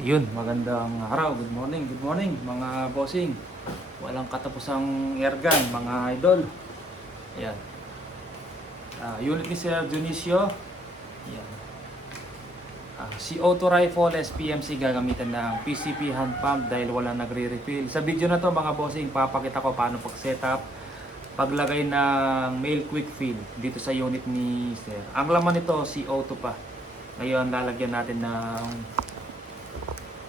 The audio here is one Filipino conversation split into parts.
Yun, magandang araw. Good morning mga bossing. Walang katapusang airgun, mga idol. Ayan. Unit ni Sir Dionisio. Ayan. CO2 rifle SPMC gagamitan ng PCP hand pump dahil walang nagre-refill. Sa video na to mga bossing, papakita ko paano pag-setup, paglagay ng male quick fill dito sa unit ni Sir. Ang laman nito CO2 pa. Ngayon lalagyan natin ng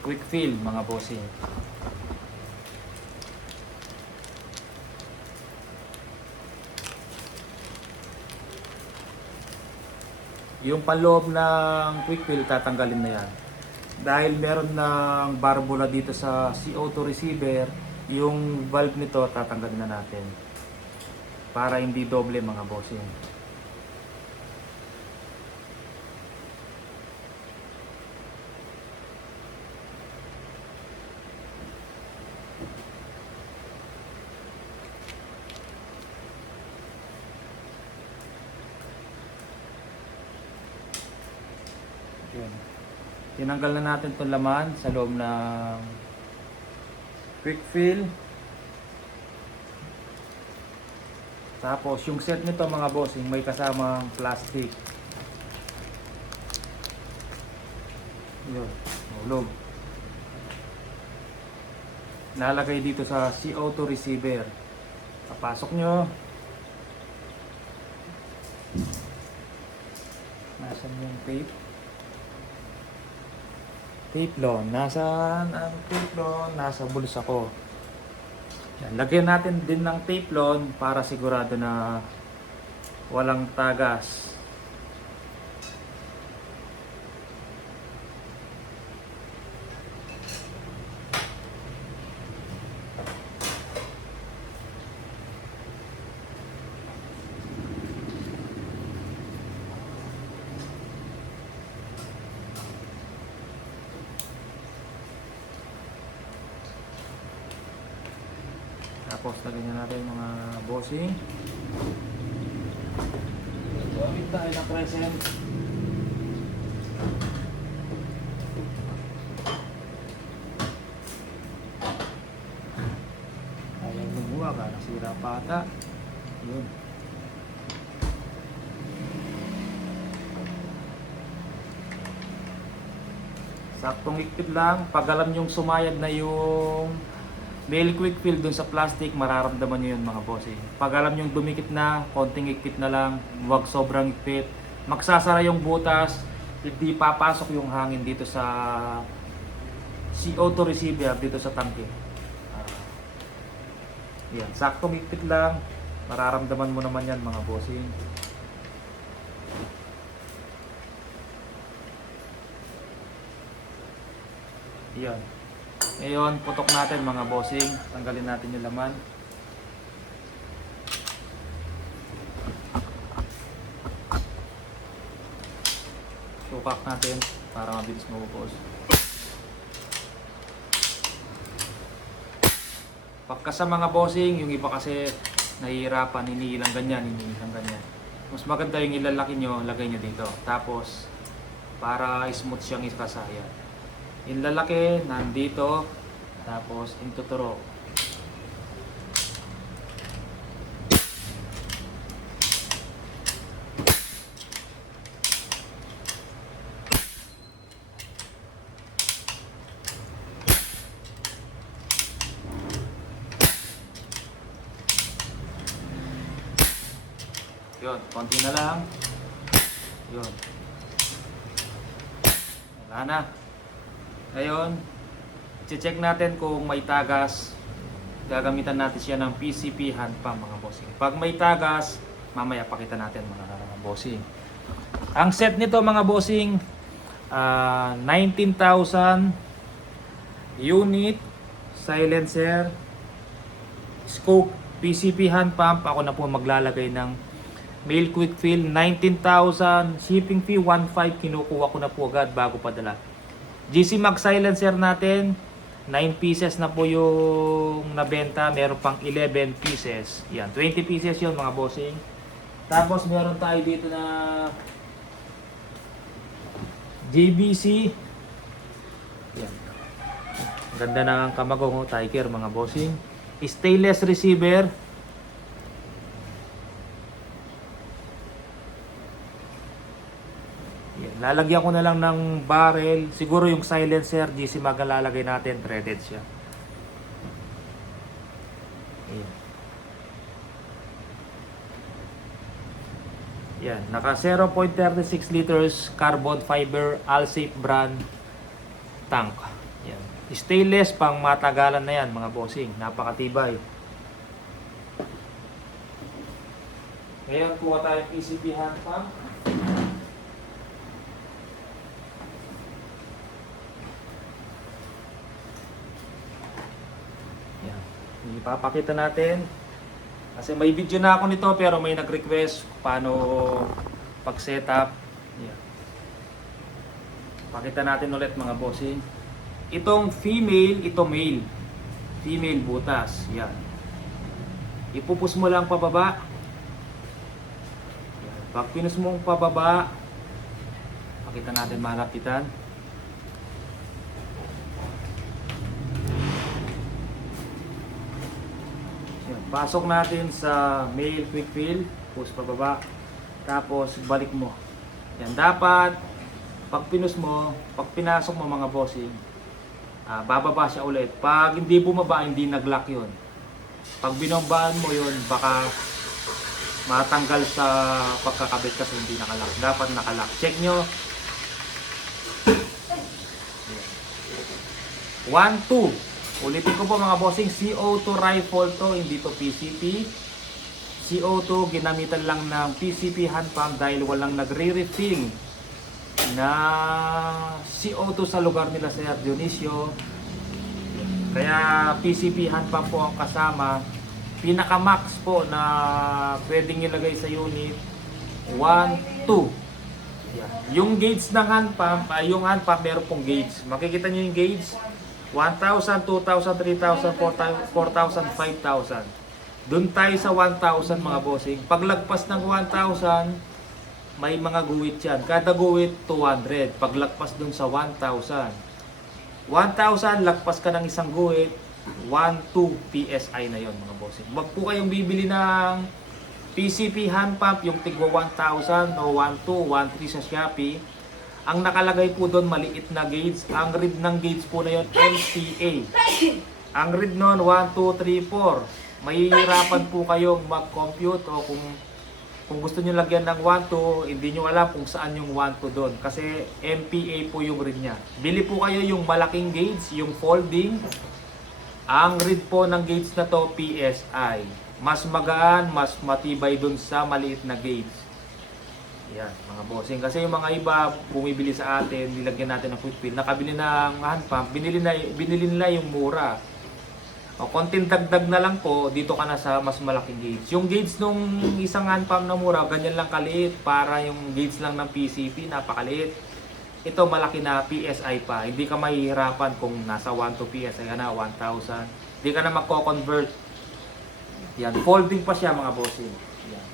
quick fill mga bossing. Yung panloob ng quick fill tatanggalin na yan. Dahil meron ng barbula dito sa CO2 receiver, yung valve nito tatanggalin na natin. Para hindi doble mga bossing. Yun. Tinanggal na natin itong laman sa loob ng quick fill. Tapos yung set nito mga bossing may kasamang plastic. Yun, hulog. Nalagay dito sa CO2 receiver. Papasok nyo. Nasaan yung tape? Tape-lon. Nasaan ang tape-lon? Nasa bulsa ko. Yan. Lagyan natin din ng tape-lon para sigurado na walang tagas. Tapos lagyan natin mga bossing. Gamit tayo ng crescent. Ayaw lumuwa ka, nasira pa ata. Yun. Saktong higpit lang. Pag alam yung sumayad na yung male quick fill dun sa plastic, mararamdaman nyo yun mga bossing. Pag alam nyo dumikit na, konting higpit na lang, huwag sobrang higpit. Magsasara yung butas, hindi papasok yung hangin dito sa CO2 receiver dito sa tangke. Yan, saktong higpit lang, mararamdaman mo naman yan mga bossing. Yan. Ngayon, putok natin mga bossing. Tanggalin natin yung laman. Sukak natin para mabilis mabubos. Pagka sa mga bossing, yung iba kasi nahihirapan, hinihilang ganyan, hinihilang ganyan. Mas maganda yung ilalaki nyo, lagay nyo dito. Tapos, para smooth siyang ikasaya. Yung lalaki, nandito. Tapos, intuturo. Yun, konti na lang. Yun. Wala na. Ngayon, check natin kung may tagas. Gagamitan natin siya ng PCP hand pump mga bossing. Pag may tagas, mamaya pakita natin mga bossing. Ang set nito mga bossing, 19,000 unit, silencer, scope, PCP hand pump. Ako na po maglalagay ng male quick fill. 19,000, shipping fee 1,500, kinukuha ko na po agad bago padala. GC Mag silencer natin, 9 pieces na po yung nabenta. Meron pang 11 pieces. Yan, 20 pieces yun mga bossing. Tapos meron tayo dito na JBC Yan. Ganda ng Kamagong Tiger mga bossing. Stainless receiver. Yan. Lalagyan ko na lang ng barrel. Siguro yung silencer, GC Mag lalagay natin. Threaded siya. Yan. Yan. Naka 0.36 liters carbon fiber Alsafe brand tank. Yan. Stainless, pang matagalan na yan mga bossing. Napakatibay. Ngayon kuha tayong PCP hand pump. Yan. Ipapakita natin. Kasi may video na ako nito pero may nag-request paano pag-setup. Yan. Pakita natin ulit mga bossing. Itong female, ito male. Female butas. Yan. Ipupus mo lang pababa. Yan. Pag pinus mo pababa, pakita natin malapitan. Yan. Pasok natin sa male quick fill. Push pababa. Tapos balik mo. Yan. Dapat pag pinus mo, pag pinasok mo mga bossing, bababa siya ulit. Pag hindi bumaba, hindi nag-lock yun. Pag binombaan mo yun, baka matanggal sa pagkakabit kasi hindi nakalock. Dapat nakalock. Check nyo. 1, 2. Ulitin ko po mga bossing, CO2 rifle to, hindi to PCP. CO2, ginamitan lang ng PCP hand pump dahil walang nagre-refill na CO2 sa lugar nila sa Dionisio. Kaya PCP hand pump po ang kasama. Pinaka max po na pwedeng ilagay sa unit 1, 2. Yan. Yung gauge ng hand pump, yung hand pump meron pong gauge. Makikita nyo yung gauge 1,000, 2,000, 3,000, 4,000, 5,000. Doon tayo sa 1,000 mga bossing. Paglagpas ng 1,000, may mga guwit yan. Kada guwit 200. Paglagpas doon sa 1,000. 1,000, lagpas ka ng isang guwit, 1-2 PSI na yon mga bossing. Wag po kayong bibili ng PCP hand pump, yung tigwa 1,000 o 1-2, 1-3 sa Shopee. Ang nakalagay po doon, maliit na gauge. Ang read ng gauge po na yon, LTA. Ang read nun, 1, 2, 3, 4. Mahihirapan po kayong mag-compute o kung gusto niyo lagyan ng 1, 2, hindi niyo alam kung saan yung 1, 2 doon. Kasi MPA po yung read niya. Bili po kayo yung malaking gauge, yung folding. Ang read po ng gauge na to, PSI. Mas magaan, mas matibay doon sa maliit na gauge. Yan, mga bossing. Kasi yung mga iba, bumibili sa atin, nilagyan natin ng quick fill, nakabili ng hand pump, binili nila yung mura. O, konting dagdag na lang po, dito ka na sa mas malaking gauge. Yung gauge nung isang hand pump na mura, ganyan lang kaliit, para yung gauge lang ng PCP, napakaliit. Ito malaki na PSI pa, hindi ka mahihirapan kung nasa 1 to PSI ka na, 1,000. Hindi ka na magko-convert. Yan, folding pa siya mga bossing. Yan.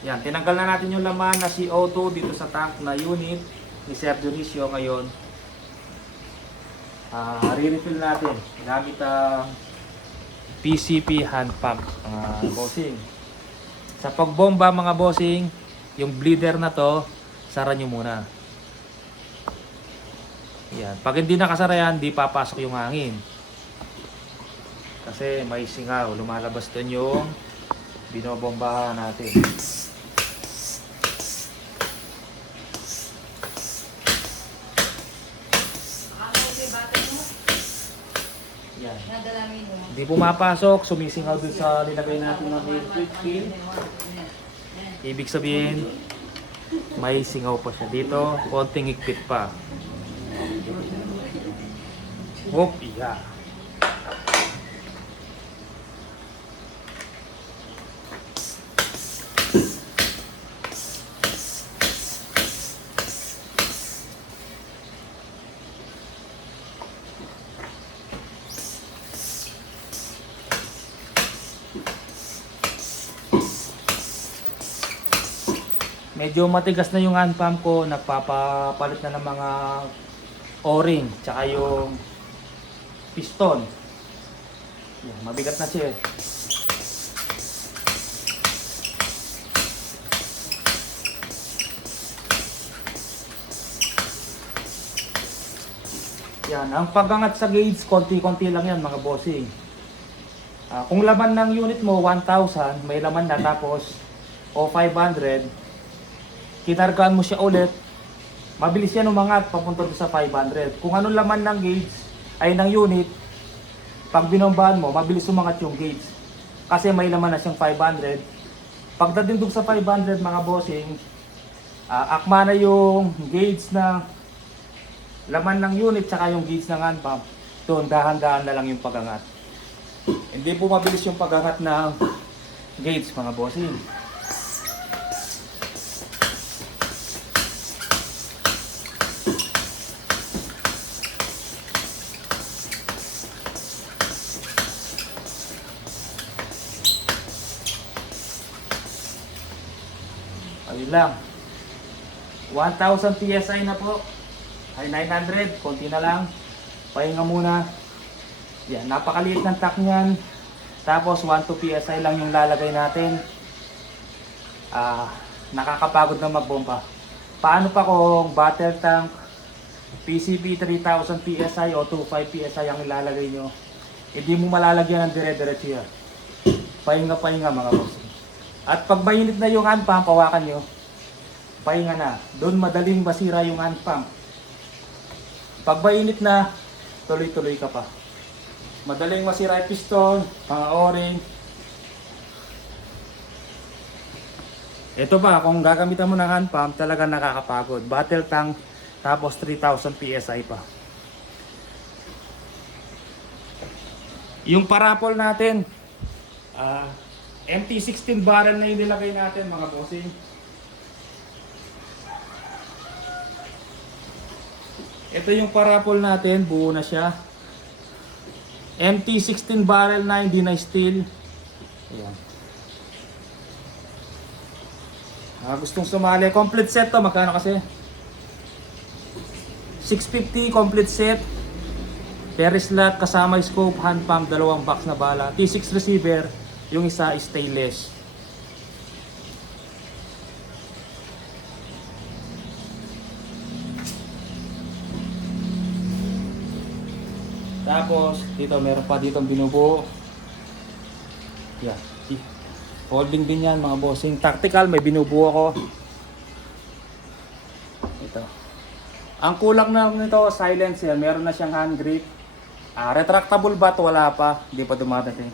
Yan, tinanggal na natin yung laman na CO2 dito sa tank na unit ni Sir Dionisio ngayon. Re-refill natin gamit ang PCP hand pump mga bossing. Sa pagbomba mga bossing, yung bleeder na to, sara nyo muna. Yan. Pag hindi nakasara yan, di papasok yung hangin. Kasi may singaw, lumalabas doon yung binobombahan natin. Yan. Hindi pumapasok, sumisingaw dun sa nilagay natin ng quick fill. Ibig sabihin, may singaw pa siya dito, konting higpit pa. Hop, iya. Medyo matigas na yung hand pump ko, nagpapapalit na ng mga o-ring, tsaka yung piston. Yan, mabigat na siya eh. Yan, ang pagangat sa gauge, konti-konti lang yan mga bossing. Kung laman ng unit mo 1,000, may laman na, tapos o 500, kinargaan mo siya ulit, mabilis yan umangat papunta sa 500. Kung anong laman ng gauge ay ng unit, pag binombahan mo, mabilis umangat yung gauge. Kasi may laman na siyang 500. Pagdating doon sa 500 mga bossing, akma na yung gauge na laman ng unit tsaka yung gauge ng hand pump. Doon dahan-dahan na lang yung pagangat. Hindi po mabilis yung pagangat ng gauge mga bossing. Ayun lang. 1,000 PSI na po. Ay 900, konti na lang. Pahinga muna. Yan, napakaliit ng tank niyan. Tapos 1-2 PSI lang yung lalagay natin. Nakakapagod na magbomba. Paano pa kung battle tank, PCP 3000 PSI o 25 PSI ang ilalagay nyo? Hindi mo malalagyan ng dire-diretso yan. Pahinga-pahinga mga boss. At pag mainit na yung hand pump, hawakan nyo. Pahinga na. Doon madaling masira yung hand pump. Pag mainit na, tuloy-tuloy ka pa. Madaling masira yung piston, mga o-ring. Ito pa, kung gagamitan mo ng hand pump, talaga nakakapagod. Battle tank, tapos 3,000 PSI pa. Yung parapol natin, MT-16 barrel na yung nilagay natin mga bossing. Ito yung parapol natin, buo na siya. MT-16 barrel na, hindi na steel. Ayan. Gustong sumali, complete set to, magkano kasi? 650 complete set. Per slot, kasama scope, hand pump, dalawang box na bala. T6 receiver, yung isa stainless. Tapos, dito meron pa ditong binubuo. Yan. Holding din yan mga bossing. Tactical, may binubuo ko. Ito. Ang kulang na nito, silencer. Meron na siyang hand grip. Retractable ba ito? Wala pa. Hindi pa dumadating.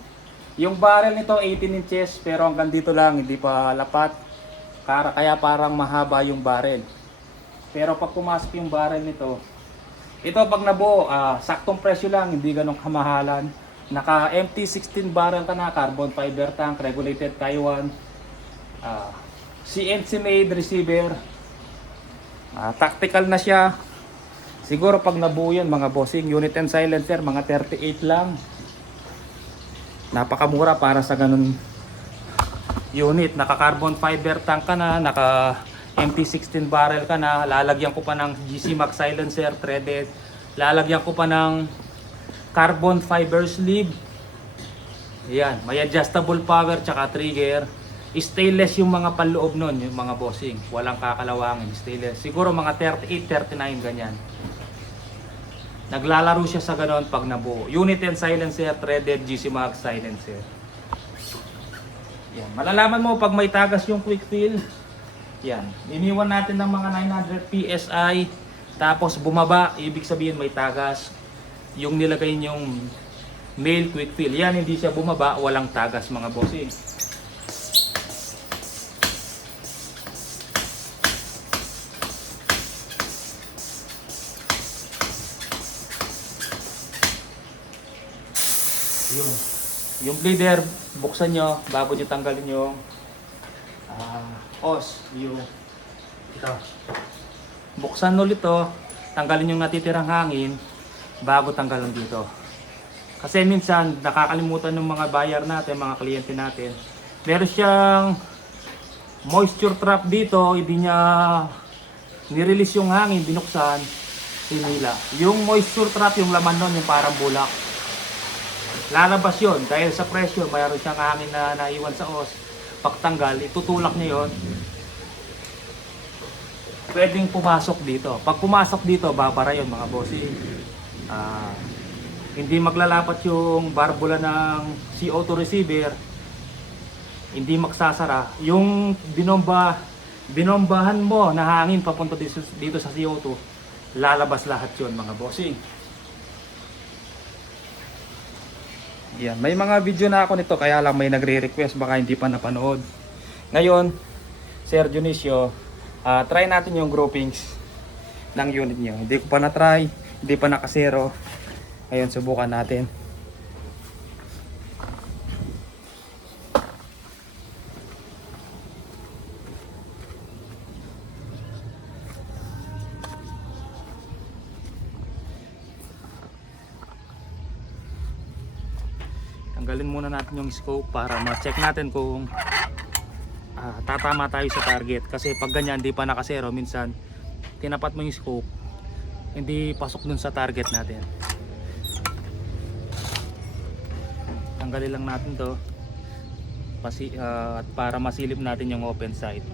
Yung barrel nito, 18 inches. Pero hanggang dito lang, hindi pa lapat. Kaya parang mahaba yung barrel. Pero pag pumasok yung barrel nito, ito pag nabuo, saktong presyo lang, hindi ganong kamahalan. Naka MT-16 barrel ka na, carbon fiber tank, regulated Taiwan, CNC made receiver, tactical na siya. Siguro pag nabuo yan mga bossing, unit and silencer, mga 38 lang. Napakamura para sa ganun unit. Naka carbon fiber tank ka na, naka MT-16 barrel ka na, lalagyan ko pa ng GC Max silencer threaded, lalagyan ko pa ng carbon fiber sleeve. Yan, may adjustable power tsaka trigger. Stainless yung mga panloob nun, yung mga bossing, walang kakalawangin, stainless. Siguro mga 38, 39 ganyan. Naglalaro siya sa ganon pag nabuo. Unit and silencer, threaded GC Max silencer. Yan, malalaman mo pag may tagas yung quick fill. Yan, iniwan natin ng mga 900 PSI, tapos bumaba, ibig sabihin may tagas. Yung nilagay yung male quick fill, yan hindi siya bumaba, walang tagas mga bossing. Yung bleeder, buksan nyo bago nyo tanggalin yung hose, yung ito. Buksan ulit to, tanggalin yung natitirang hangin bago tanggalin dito. Kasi minsan nakakalimutan ng mga buyer natin, mga kliyente natin. Meron siyang moisture trap dito, hindi niya nirelease yung hangin, binuksan. hinila. Yung moisture trap, yung laman nun, yung parang bulak. Lalabas yon dahil sa pressure, mayroon siyang hangin na naiwan sa os. Pagtanggal, itutulak niya yon. Pwedeng pumasok dito. Pag pumasok dito, babara yon mga bossing. Hindi maglalapat yung barbula ng CO2 receiver. Hindi magsasara. Yung binombahan mo na hangin papunta dito sa CO2, lalabas lahat yon mga bossing. Yan, may mga video na ako nito kaya lang may nagre-request baka hindi pa napanood. Ngayon, Sir Dionisio, try natin yung groupings ng unit nyo. Hindi ko pa na-try, hindi pa nakasero. Ngayon, subukan natin. Tanggalin muna natin yung scope para ma-check natin kung tatama tayo sa target. Kasi pag ganyan, hindi pa nakasero, minsan tinapat mo yung scope, hindi pasok dun sa target natin. Tanggalin lang natin to at para masilip natin yung open side.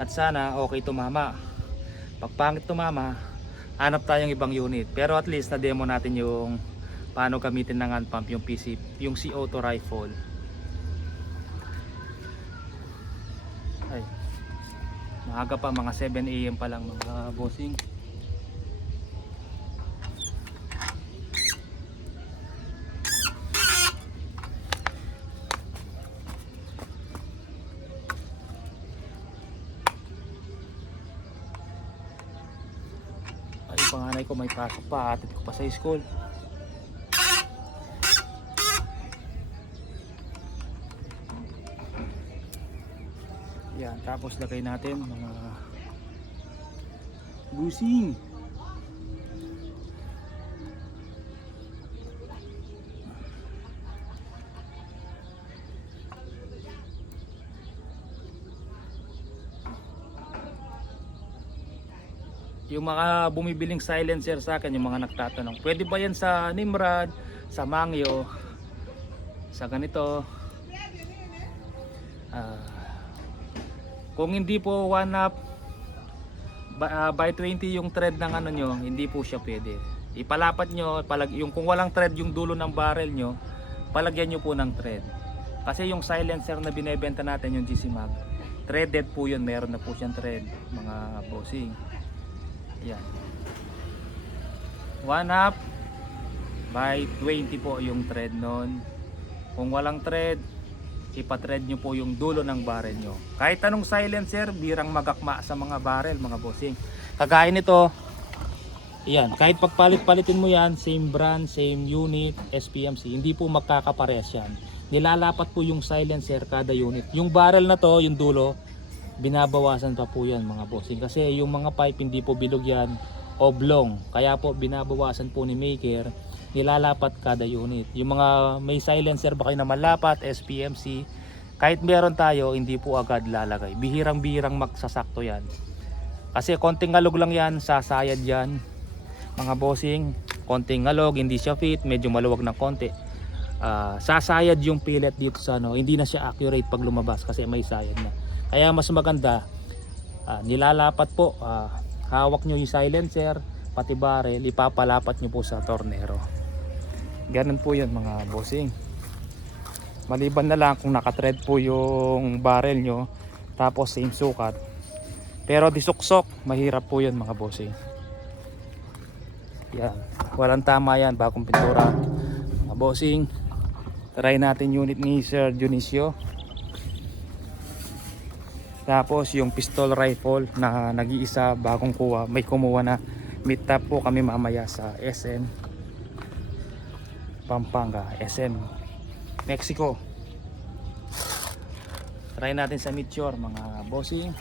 At sana okay tumama. Pag pangit tumama, hanap tayong ibang unit. Pero at least na demo natin yung paano gamitin ng hand pump yung PC, yung CO2 rifle. Ay, maaga pa, mga 7 AM pa lang mga bossing. Ay, panganay ko may pasok pa, atid ko pa sa school. Yan, tapos lagay natin mga busing. Yung mga bumibiling silencer sa akin, yung mga nagtatanong, pwede ba yan sa Nimrod, sa Mangyo, sa ganito? Kung hindi po 1/2 by 20 yung thread ng ano nyo, hindi po siya pwede. Ipalapat nyo, yung kung walang thread yung dulo ng barrel nyo, palagyan nyo po ng thread. Kasi yung silencer na binebenta natin, yung GC Mag, threaded po yun, meron na po siyang thread mga bossing. Yan, 1/2 by 20 po yung thread nun. Kung walang thread, ipa-thread nyo po yung dulo ng barrel nyo. Kahit anong silencer, birang magakma sa mga barrel mga bossing. Kagaya nito, yan, kahit pagpalit-palitin mo yan, same brand, same unit, SPMC, hindi po magkakapares yan. Nilalapat po yung silencer kada unit. Yung barrel na to, yung dulo, binabawasan pa po yan mga bossing. Kasi yung mga pipe hindi po bilog yan, oblong. Kaya po binabawasan po ni maker, nilalapat kada unit. Yung mga may silencer ba kayo na malapat, SPMC, kahit meron tayo, hindi po agad lalagay. Bihirang-bihirang magsasakto yan. Kasi konting alog lang yan, sasayad yan mga bossing. Konting alog, hindi siya fit, medyo maluwag ng konti. Sasayad yung pillet dito sa ano, hindi na siya accurate pag lumabas kasi may sayad na. Kaya mas maganda, nilalapat po, hawak nyo yung silencer, pati barrel, ipapalapat nyo po sa tornero. Ganun po yun mga bossing. Maliban na lang kung nakathread po yung barrel nyo, tapos same sukat. Pero disuksok, mahirap po yun mga bossing. Yan, walang tama yan, bagong pintura. Mga bossing, try natin unit ni Sir Dionisio. Tapos yung pistol rifle na nag-iisa bagong kuha, may kumuha na. Meet up po kami mamaya sa SM Pampanga, SM Mexico. Try natin sa Meteor mga bossing.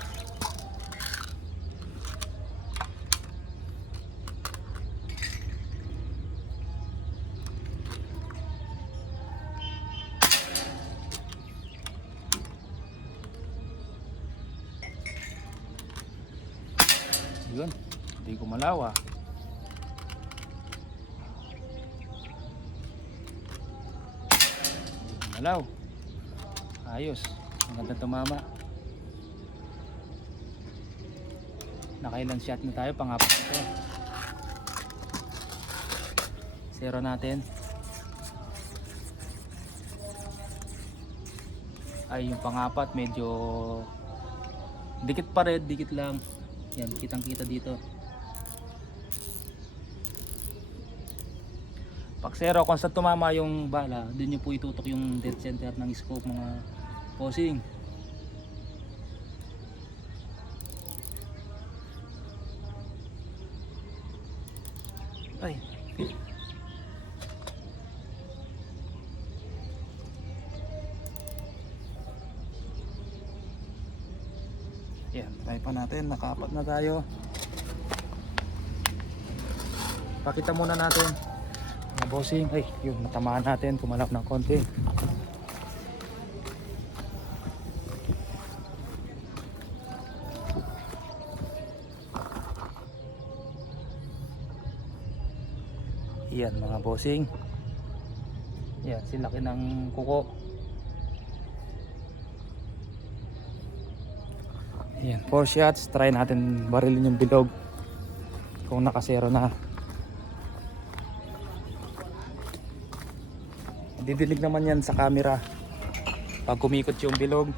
Yun, hindi gumalaw ah. Gumalaw. Ayos. Ang ganda tumama. Nakailan shot na tayo, pang-apat ito. Zero natin. Ay, yung pang-apat medyo dikit pa rin, dikit lang. Yan, kitang kita dito. Pag zero, kung saan tumama yung bala, dun nyo po itutok yung dead center ng scope mga bossing. Ay. Yan, try pa natin. Nakapat na tayo. Pakita muna natin mga bossing. Ay, yun, natamaan natin. Kumalap ng konti. Yan mga bossing. Yan, silaki ng kuko. Yan, 4 shots. Try natin barilin yung bilog kung nakasero na. Didinig naman yan sa camera pag kumikot yung bilog.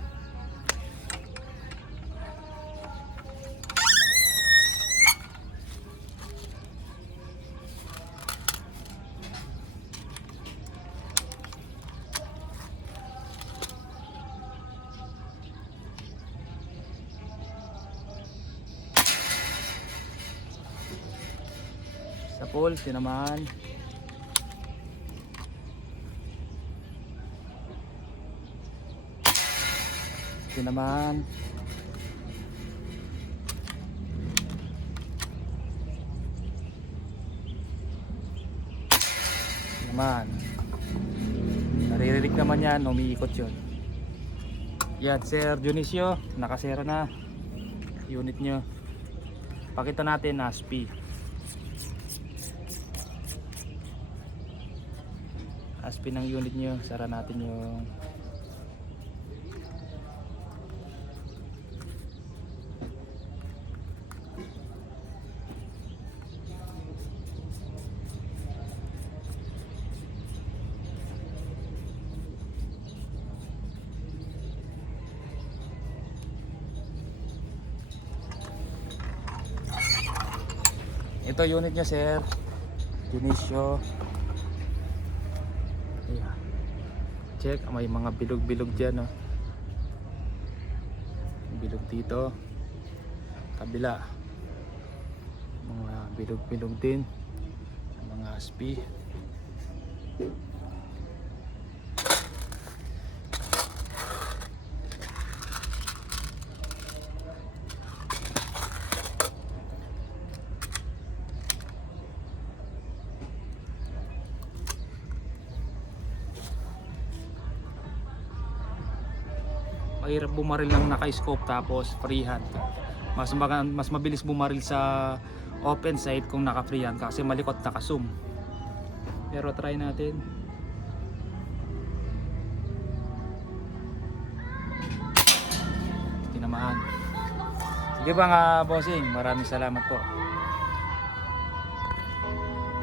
Sa pool, tinamaan. Tinamaan. Tinamaan. Naririnig naman yan, umiikot yun. Yan, Sir Dionisio, nakasero na unit nyo. Pakita natin ASPI. ASPI ng unit nyo. Sara natin yung ito unit nyo, Sir Dionisio. Ayan. Check, may mga bilog-bilog dyan, oh. Bilog dito. Kabila. Mga bilog-bilog din. Mga ASPI. Mahirap bumaril ng naka-scope tapos freehand ka. Mas mabilis bumaril sa open sight kung naka-freehand ka kasi malikot naka-zoom. Pero try natin. Tinamaan. Sige ba nga bossing, maraming salamat po.